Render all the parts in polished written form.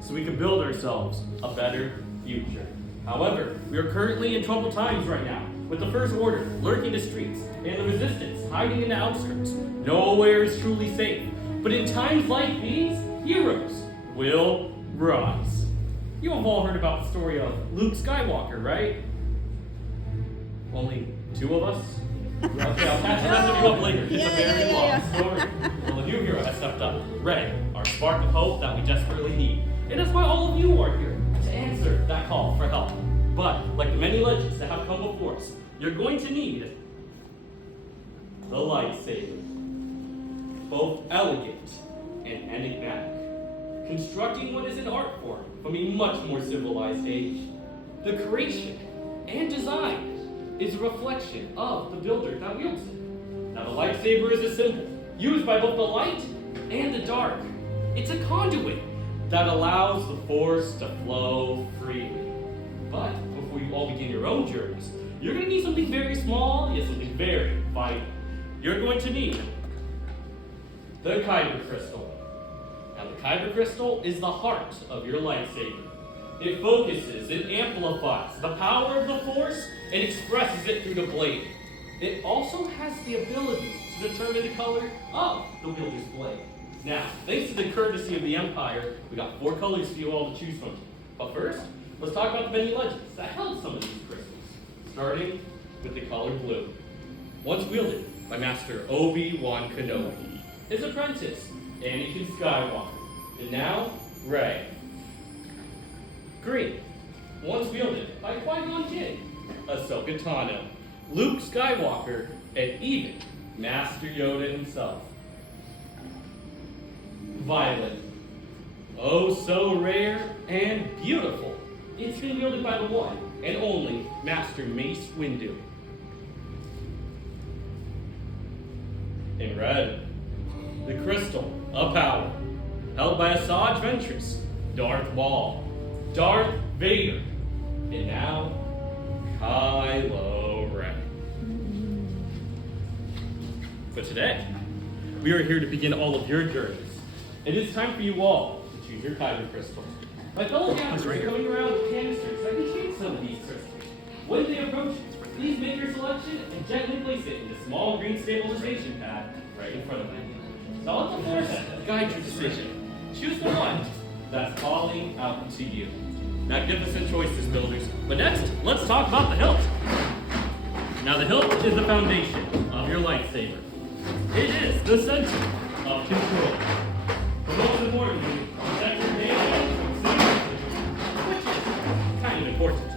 so we can build ourselves a better future. However, we are currently in troubled times right now, with the First Order lurking the streets and the Resistance hiding in the outskirts. Nowhere is truly safe, but in times like these, heroes will rise. You have all heard about the story of Luke Skywalker, right? Only two of us? Okay, I'll catch the rest of you up later. It's a very long story. Well, a new hero has stepped up. Ray, our spark of hope that we desperately need. And that's why all of you are here, to answer that call for help. But, like the many legends that have come before us, you're going to need the lightsaber. Both elegant and enigmatic. Constructing what is an art form from a much more civilized age. The creation and design is a reflection of the builder that wields it. Now the lightsaber is a symbol used by both the light and the dark. It's a conduit that allows the force to flow freely. But before you all begin your own journeys, you're going to need something very small, yet something very vital. You're going to need the kyber crystal. Now the kyber crystal is the heart of your lightsaber. It focuses, it amplifies the power of the force and expresses it through the blade. It also has the ability to determine the color of the wielder's blade. Now, thanks to the courtesy of the Empire, we got 4 colors for you all to choose from. But first, let's talk about the many legends that held some of these crystals. Starting with the color blue. Once wielded by Master Obi-Wan Kenobi. His apprentice, Anakin Skywalker. And now, Rey. Green. Once wielded by Qui-Gon Jinn. Ahsoka Tano, Luke Skywalker, and even Master Yoda himself. Violet. Oh, so rare and beautiful. It's been wielded by the one and only Master Mace Windu. In red, the crystal of power, held by Asajj Ventress, Darth Maul, Darth Vader, and now Kylo Ren. But today, we are here to begin all of your journeys. It is time for you all to choose your kyber crystal. My fellow gatherers are coming around with canisters that contain some of these crystals. When they approach you, please make your selection and gently place it in the small green stabilization pad right in front of you. So let the force guide your decision. Choose the one that's calling out to you. Magnificent choices, builders. But next, let's talk about the hilt. Now, the hilt is the foundation of your lightsaber. It is the center of control. But most importantly, protect your damage from which is kind of important.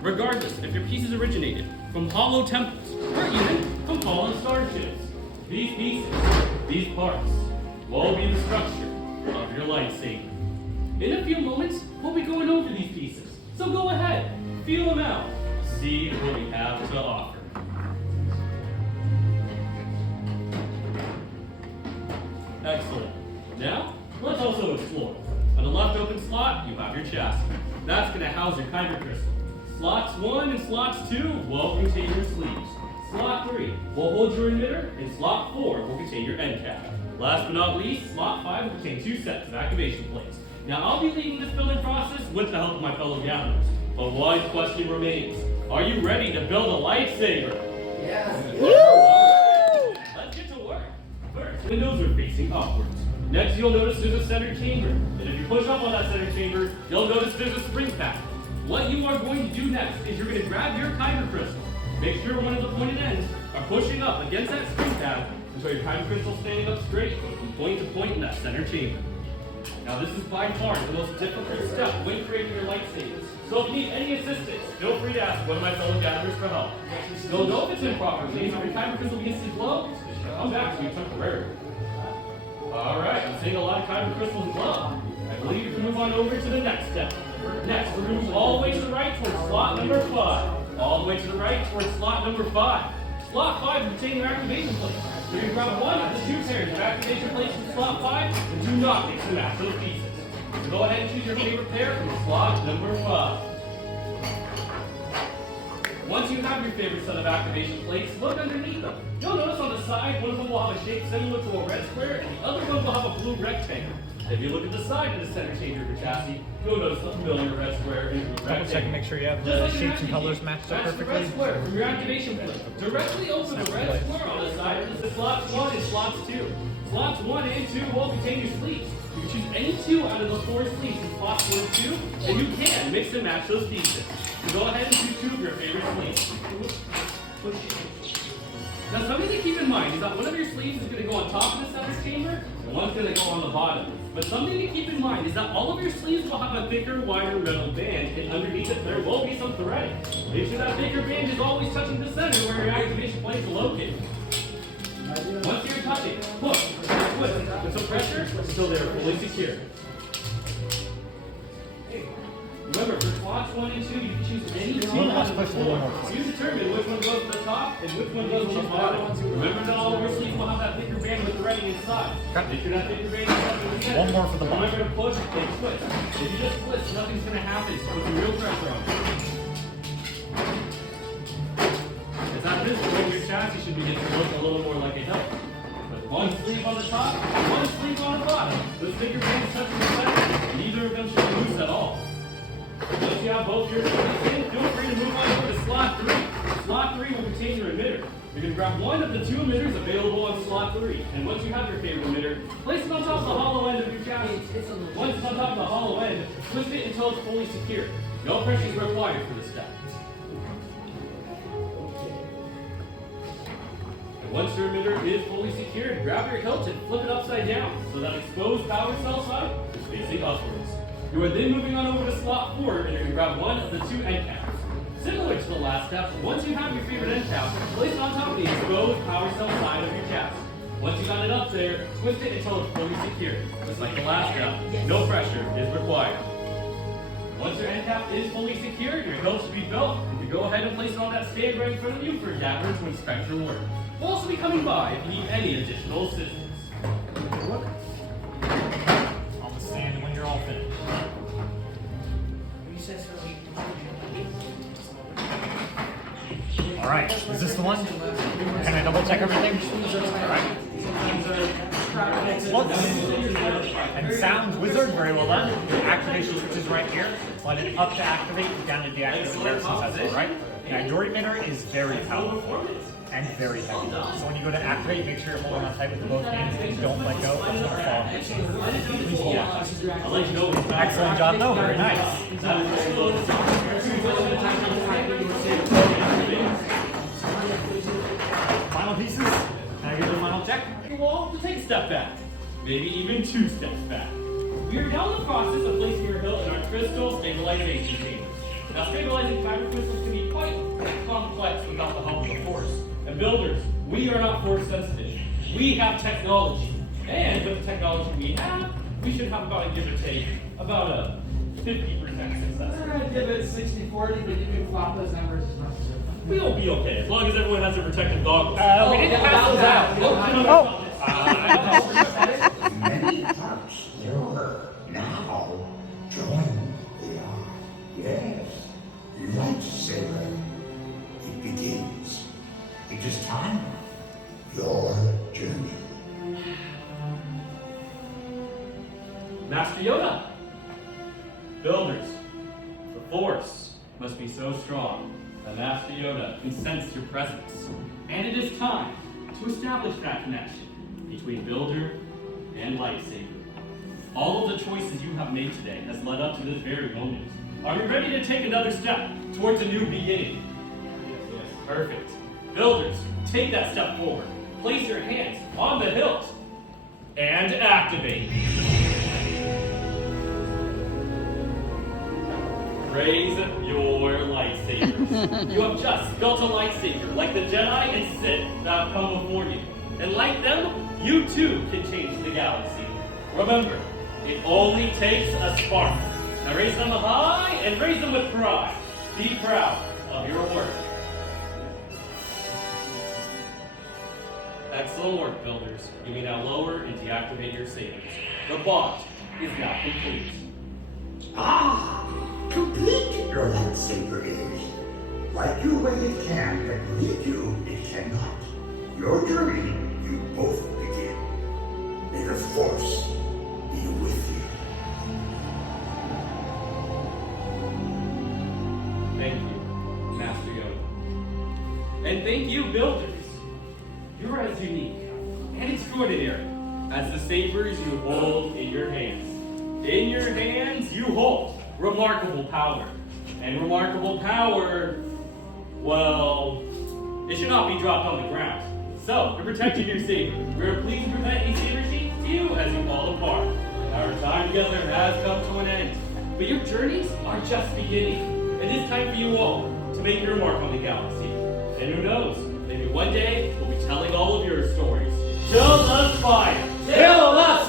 Regardless if your pieces originated from hollow temples or even from fallen starships, these pieces, these parts, will be the structure of your lightsaber. In a few moments, we'll be going over these pieces. So go ahead, feel them out, see what we have to offer. Excellent. Now, let's also explore. On the left open slot, you have your chassis. That's going to house your kyber crystal. Slots 1 and slots 2 will contain your sleeves. Slot 3 will hold your emitter, and slot 4 will contain your end cap. Last but not least, slot 5 will contain 2 sets of activation plates. Now, I'll be leading this building process with the help of my fellow gatherers. But one question remains. Are you ready to build a lightsaber? Yes. Let's get to work. First, windows are facing upwards. Next, you'll notice there's a center chamber. And if you push up on that center chamber, you'll notice there's a spring pad. What you are going to do next is you're going to grab your kyber crystal. Make sure one of the pointed ends are pushing up against that spring pad until your kyber crystal is standing up straight from point to point in that center chamber. Now, this is by far the most difficult step when creating your lightsabers. So if you need any assistance, feel free to ask one of my fellow gatherers for help. You'll know if it's improper, means if your kyber crystal begins to glow, come back to me temporarily. Alright, I'm seeing a lot of kyber crystals glow. I believe you can move on over to the next step. Next, we're going to move all the way to the right towards slot number 5. All the way to the right towards slot number 5. Slot 5 will contain your activation plates. You're going to grab one of the 2 pairs of activation plates from slot 5 and do not mix and match those pieces. So go ahead and choose your favorite pair from slot number 5. Once you have your favorite set of activation plates, look underneath them. You'll notice on the side, one of them will have a shape similar to a red square, and the other one will have a blue rectangle. If you look at the side of the center chamber of your chassis, you'll notice a familiar red square into a Double check and make sure you have the shapes and colors matched up perfectly. Red square from your activation plate. Directly open the red square on the side of the slots 1 and slots 2. Slots 1 and 2 will contain your sleeves. You can choose any 2 out of the 4 sleeves in slots 1 and 2, and you can mix and match those pieces. So go ahead and choose 2 of your favorite sleeves. Now something to keep in mind is that one of your sleeves is going to go on top of the center chamber, and one's going to go on the bottom. But something to keep in mind is that all of your sleeves will have a thicker, wider metal band, and underneath it there will be some threading. Make sure that thicker band is always touching the center where your activation plates are located. Once you're touching, push, twist, with some pressure, until they're fully secure. Remember, for slots 1 and 2, you can choose any 2 out of the 4. You determine which one goes to the top and which one goes to the bottom. Remember that all of your sleeves will have that thicker band with threading inside. Make sure that thicker band is up in the center. One more for the bottom. Remember to push and twist. If you just twist, nothing's going to happen, so put some real pressure on it. It's at this point your chassis should begin to look a little more like a hill. With one sleeve on the top, one sleeve on the bottom. Those thicker bands touching the center, neither of them should be loose at all. Once you have both your sleeves in, feel free to move on over to slot 3. Slot 3 will contain your emitter. You're going to grab one of the 2 emitters available on slot 3. And once you have your favorite emitter, place it on top of the hollow end of your chassis. Once it's on top of the hollow end, twist it until it's fully secure. No pressure is required for this step. And once your emitter is fully secured, grab your hilt and flip it upside down so that exposed power cell side is facing upwards. You are then moving on over to slot 4, and you're going to grab one of the 2 end caps. Similar to the last step, once you have your favorite end cap, place it on top of the exposed power cell side of your chassis. Once you got it up there, twist it until it's fully secured. Just like the last step, no pressure is required. Once your end cap is fully secured, your hilt should be built. You can go ahead and place it on that stand right in front of you for Dapper to inspect your work. We'll also be coming by if you need any additional assistance. On the stand when you're all finished. Alright, is this the one? Can I double check everything? Alright. Looks and sounds wizard, very well done. Your activation switch is right here. Slide it up to activate, down to deactivate comparison sensor, right? Now your emitter is very powerful and very heavy. So when you go to activate, make sure you're holding on tight with both hands and don't let go. It's going to fall on your shoulder. Please hold on. Excellent job, though. Very nice. Final pieces. Can I get the final check? Your wall to take a step back, maybe even 2 steps back. We are now in the process of placing your hilt in our crystal stabilization chamber. Now, stabilizing fiber crystals can be quite complex without the help of the force. And builders, we are not force sensitive. We have technology. And with the technology we have, we should have about a give or take, about a 50% success. Give it 60-40, but you can flop those numbers as much as We'll be okay, as long as everyone has their protective goggles. We didn't pass those out. Many parts there were. Now, join the art. Yes, lightsaber. It begins. It is time. Your journey. Master Yoda. Builders, the Force must be so strong that Master Yoda can sense your presence. And it is time to establish that connection between Builder and Lightsaber. All of the choices you have made today has led up to this very moment. Are you ready to take another step towards a new beginning? Yes. Perfect. Builders, take that step forward. Place your hands on the hilt and activate. Raise your lightsabers. You have just built a lightsaber like the Jedi and Sith that have come before you. And like them, you too can change the galaxy. Remember, it only takes a spark. Now raise them high and raise them with pride. Be proud of your work. Excellent work, builders. You may now lower and deactivate your sabers. The bond is now complete. Complete your lightsaber is. Like you when it can, but leave you it cannot. Your journey, you both begin. May the Force be with you. Thank you, Master Yoda. And thank you, builders. You're as unique and extraordinary as the sabers you hold in your hands. In your hands, you hold remarkable power. And remarkable power, well, it should not be dropped on the ground. So, to protect your saber, we are pleased to present a saber sheet to you as you fall apart. Our time together has come to an end. But your journeys are just beginning. It is time for you all to make your mark on the galaxy. And who knows, maybe one day we'll be telling all of your stories. Till the fire! Till the